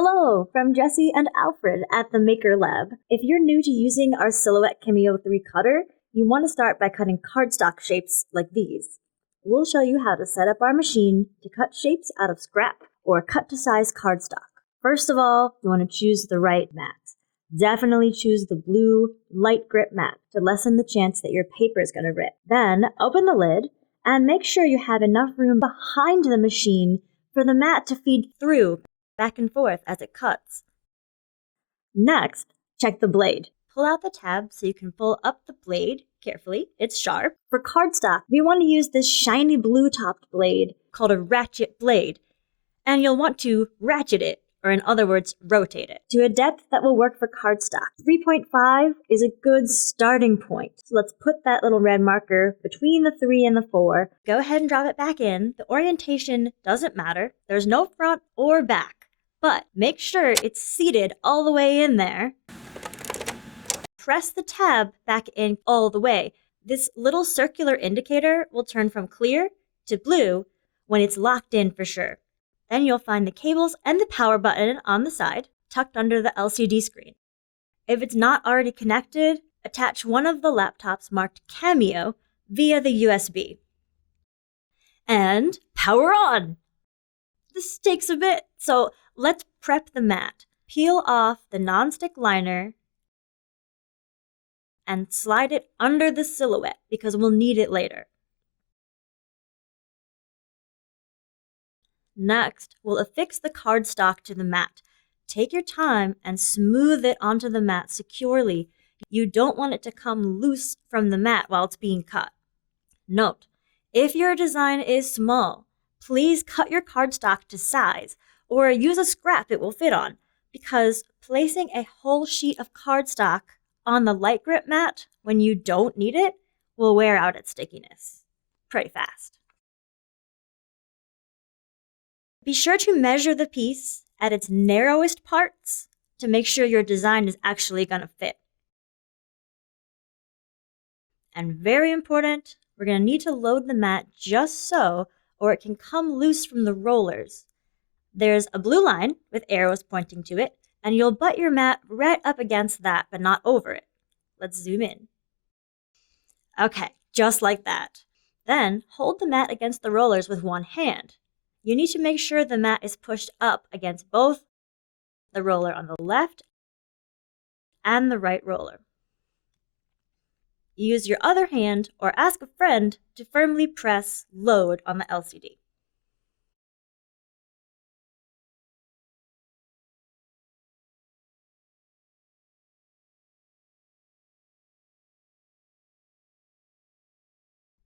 Hello from Jesse and Alfred at the Maker Lab. If you're new to using our Silhouette Cameo 3 cutter, you want to start by cutting cardstock shapes like these. We'll show you how to set up our machine to cut shapes out of scrap or cut to size cardstock. First of all, you want to choose the right mat. Definitely choose the blue, light grip mat to lessen the chance that your paper is going to rip. Then open the lid and make sure you have enough room behind the machine for the mat to feed through back and forth as it cuts. Next, check the blade. Pull out the tab so you can pull up the blade carefully. It's sharp. For cardstock, we want to use this shiny blue-topped blade called a ratchet blade, and you'll want to ratchet it, or in other words, rotate it, to a depth that will work for cardstock. 3.5 is a good starting point. So let's put that little red marker between the 3 and the 4. Go ahead and drop it back in. The orientation doesn't matter. There's no front or back. But make sure it's seated all the way in there. Press the tab back in all the way. This little circular indicator will turn from clear to blue when it's locked in for sure. Then you'll find the cables and the power button on the side, tucked under the LCD screen. If it's not already connected, attach one of the laptops marked Cameo via the USB. And power on! This takes a bit, so let's prep the mat. Peel off the nonstick liner and slide it under the silhouette because we'll need it later. Next, we'll affix the cardstock to the mat. Take your time and smooth it onto the mat securely. You don't want it to come loose from the mat while it's being cut. Note, if your design is small, please cut your cardstock to size or use a scrap it will fit on, because placing a whole sheet of cardstock on the light grip mat when you don't need it will wear out its stickiness pretty fast. Be sure to measure the piece at its narrowest parts to make sure your design is actually going to fit. And very important, we're going to need to load the mat just so, or it can come loose from the rollers. There's a blue line with arrows pointing to it, and you'll butt your mat right up against that, but not over it. Let's zoom in. Okay, just like that. Then hold the mat against the rollers with one hand. You need to make sure the mat is pushed up against both the roller on the left and the right roller. Use your other hand or ask a friend to firmly press load on the LCD.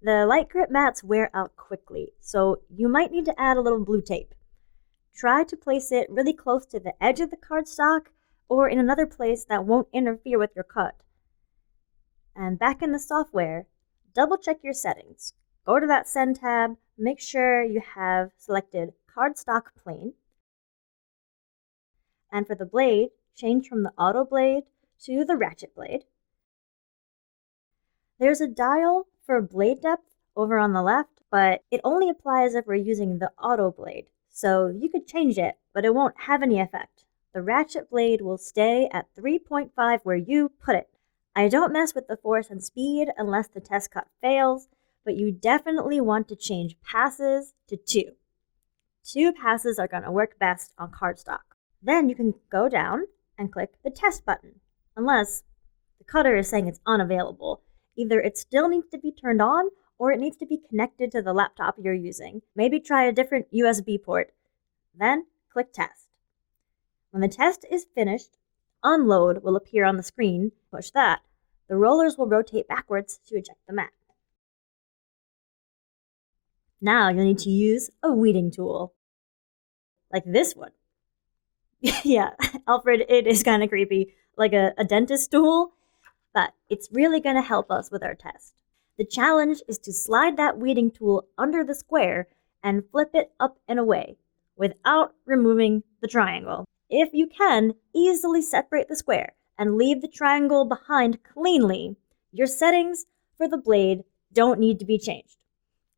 The light grip mats wear out quickly, so you might need to add a little blue tape. Try to place it really close to the edge of the cardstock or in another place that won't interfere with your cut. And back in the software, double check your settings. Go to that Send tab, make sure you have selected Cardstock Plane. And for the blade, change from the auto blade to the ratchet blade. There's a dial for blade depth over on the left, but it only applies if we're using the auto blade. So you could change it, but it won't have any effect. The ratchet blade will stay at 3.5 where you put it. I don't mess with the force and speed unless the test cut fails, but you definitely want to change passes to 2. 2 passes are going to work best on cardstock. Then you can go down and click the test button, unless the cutter is saying it's unavailable. Either it still needs to be turned on or it needs to be connected to the laptop you're using. Maybe try a different USB port. Then click test. When the test is finished, unload will appear on the screen. Push that. The rollers will rotate backwards to eject the mat. Now you'll need to use a weeding tool. Like this one. Yeah, Alfred, it is kind of creepy. Like a dentist tool. But it's really going to help us with our test. The challenge is to slide that weeding tool under the square and flip it up and away without removing the triangle. If you can, easily separate the square and leave the triangle behind cleanly. Your settings for the blade don't need to be changed.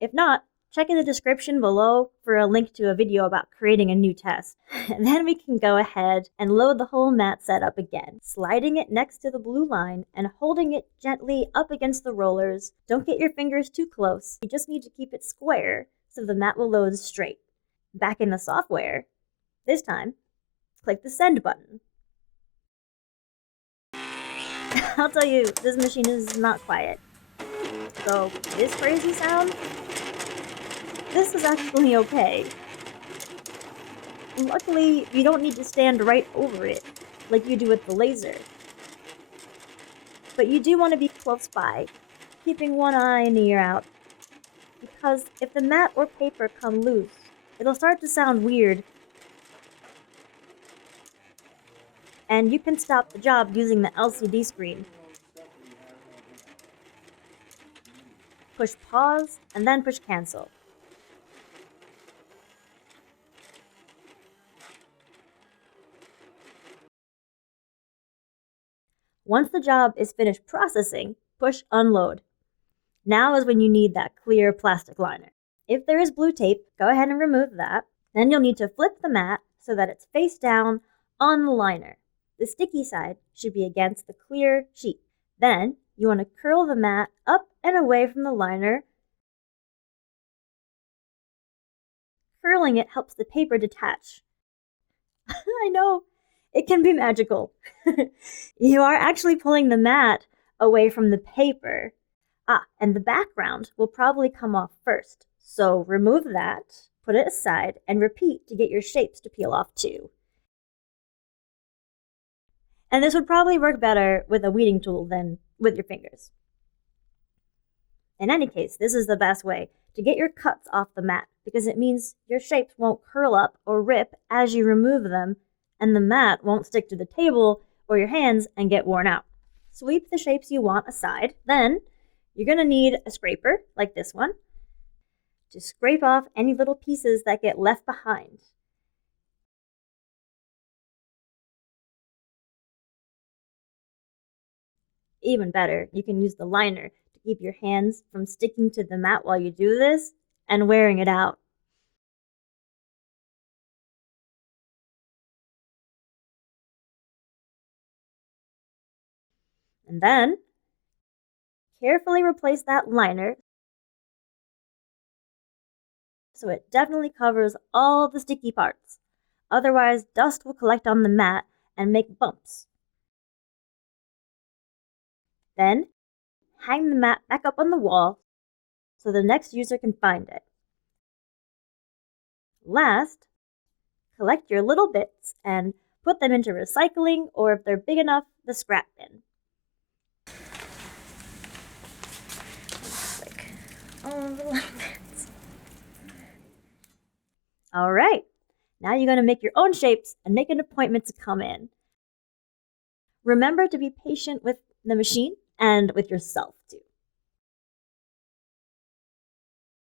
If not, Check in the description below for a link to a video about creating a new test. And then we can go ahead and load the whole mat setup again, sliding it next to the blue line and holding it gently up against the rollers. Don't get your fingers too close. You just need to keep it square so the mat will load straight. Back in the software, this time, click the send button. I'll tell you, this machine is not quiet. So this crazy sound, this is actually okay. Luckily, you don't need to stand right over it like you do with the laser. But you do want to be close by, keeping one eye and ear out. Because if the mat or paper come loose, it'll start to sound weird. And you can stop the job using the LCD screen. Push pause and then push cancel. Once the job is finished processing, push unload. Now is when you need that clear plastic liner. If there is blue tape, go ahead and remove that. Then you'll need to flip the mat so that it's face down on the liner. The sticky side should be against the clear sheet. Then you want to curl the mat up and away from the liner. Curling it helps the paper detach. I know, it can be magical. You are actually pulling the mat away from the paper. And the background will probably come off first. So remove that, put it aside, and repeat to get your shapes to peel off too. And this would probably work better with a weeding tool than with your fingers. In any case, this is the best way to get your cuts off the mat because it means your shapes won't curl up or rip as you remove them, and the mat won't stick to the table or your hands and get worn out. Sweep the shapes you want aside. Then you're going to need a scraper like this one to scrape off any little pieces that get left behind. Even better, you can use the liner to keep your hands from sticking to the mat while you do this and wearing it out. And then, carefully replace that liner so it definitely covers all the sticky parts. Otherwise, dust will collect on the mat and make bumps. Then, hang the mat back up on the wall so the next user can find it. Last, collect your little bits and put them into recycling, or if they're big enough, the scrap bin. All right, now you're going to make your own shapes and make an appointment to come in. Remember to be patient with the machine and with yourself too.